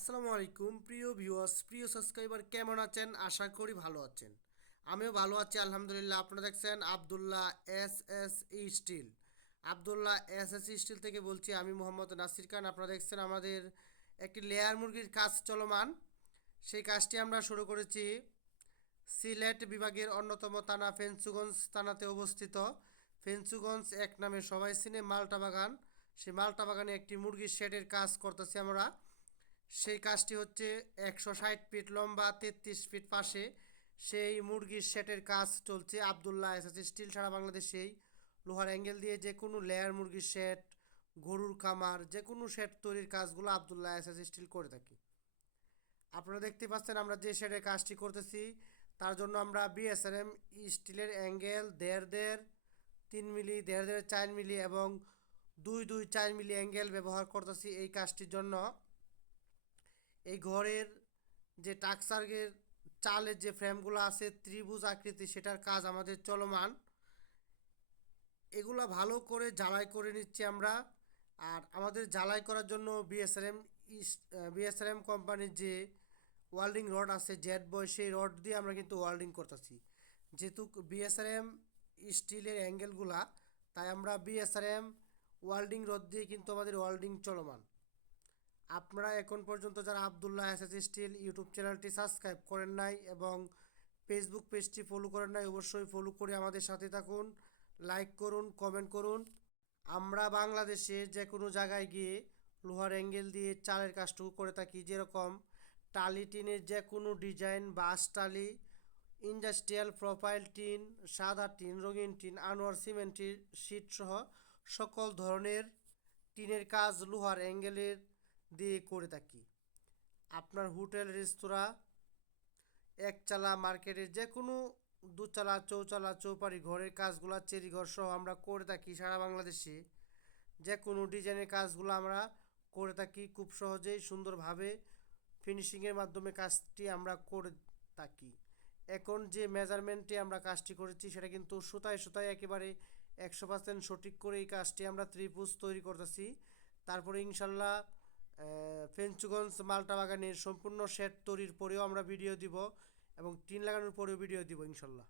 আসসালামু আলাইকুম প্রিয় ভিউয়ার্স, প্রিয় সাবস্ক্রাইবার, কেমন আছেন? আশা করি ভালো আছেন। আমিও ভালো আছি আলহামদুলিল্লাহ। আপনারা দেখছেন Abdullah S S E steel. Abdullah S S E steel থেকে বলছি আমি মোহাম্মদ নাসির খান। আপনারা দেখছেন আমাদের একটি লেয়ার মুরগির কাজ চলমান। সেই কাজটি আমরা শুরু করেছি সিলেট বিভাগের অন্যতম থানা ফেঞ্চুগঞ্জ থানাতে অবস্থিত ফেঞ্চুগঞ্জ এক নামে সবাই চিনে মালটা বাগান। সেই মালটা বাগানে একটি মুরগির শেডের কাজ করতেছি আমরা। সেই কাজটি হচ্ছে 160 ফিট লম্বা, 33 ফিট পাশে সেই মুরগির শেডের কাজ চলছে। আবদুল্লাহ এস এস স্টিল সারা বাংলাদেশেই লোহার অ্যাঙ্গেল দিয়ে যে কোনো লেয়ার মুরগির শেড, গরুর খামার, যে কোনো শেড তৈরির কাজগুলো আবদুল্লাহ এস এস স্টিল করে থাকি। আপনারা দেখতে পাচ্ছেন আমরা যে শেডের কাজটি করতেছি তার জন্য আমরা বিএসআরএম স্টিলের অ্যাঙ্গেল 1.5 3 মিলি, 1.5 4 মিলি এবং 2 2 4 মিলি অ্যাঙ্গেল ব্যবহার করতেছি এই কাজটির জন্য। এই ঘরের যে টাকসার্গের চালের যে ফ্রেমগুলো আছে ত্রিভুজ আকৃতি, সেটার কাজ আমাদের চলমান। এগুলো ভালো করে ঝালাই করে নিচ্ছি আমরা। আর আমাদের ঝালাই করার জন্য বিএসআরএম কোম্পানির যে ওয়েল্ডিং রড আছে জেড বয়, সেই রড দিয়ে আমরা কিন্তু ওয়েল্ডিং করতেছি। যেহেতু বিএসআরএম স্টিলের অ্যাঙ্গেলগুলা, তাই আমরা বিএসআরএম ওয়েল্ডিং রড দিয়ে কিন্তু আমাদের ওয়েল্ডিং চলমান। আপনারা এখন পর্যন্ত যারা Abdullah S S still YouTube চ্যানেলটি সাবস্ক্রাইব করেন নাই এবং ফেসবুক পেজটি ফলো করেন নাই, অবশ্যই ফলো করে আমাদের সাথে থাকুন, লাইক করুন, কমেন্ট করুন। আমরা বাংলাদেশে যে কোনো জায়গায় গিয়ে লোহার অ্যাঙ্গেল দিয়ে চালের কাজটুকু করে থাকি। যেরকম টালি টিনের যে কোনো ডিজাইন, বাঁশ টালি, ইন্ডাস্ট্রিয়াল প্রোফাইল টিন, সাদা টিন, রঙিন টিন, আনোয়ার সিমেন্টের শীট সহ সকল ধরনের টিনের কাজ লোহার অ্যাঙ্গেলের দিয়ে করে থাকি। আপনার হোটেল, রেস্তোরাঁ, একচালা মার্কেটের যে কোনো দুচালা, চৌচালা, চৌপাড়ি ঘরের কাজগুলো, চেরি ঘর সহ আমরা করে থাকি সারা বাংলাদেশে। যে কোনো ডিজাইনের কাজগুলো আমরা করে থাকি খুব সহজেই সুন্দরভাবে ফিনিশিংয়ের মাধ্যমে কাজটি আমরা করে থাকি। এখন যে মেজারমেন্টে আমরা কাজটি করেছি সেটা কিন্তু সুতায় সুতায় একেবারে 100% সঠিক করে এই কাজটি আমরা ত্রিভুজ তৈরি করতেছি। তারপরে ইনশাল্লাহ ফেঞ্চুগঞ্জ মালটা বাগানের সম্পূর্ণ শেড তৈরির পরেও আমরা ভিডিও দিব এবং টিন লাগানোর পরেও ভিডিও দিব ইনশাল্লাহ।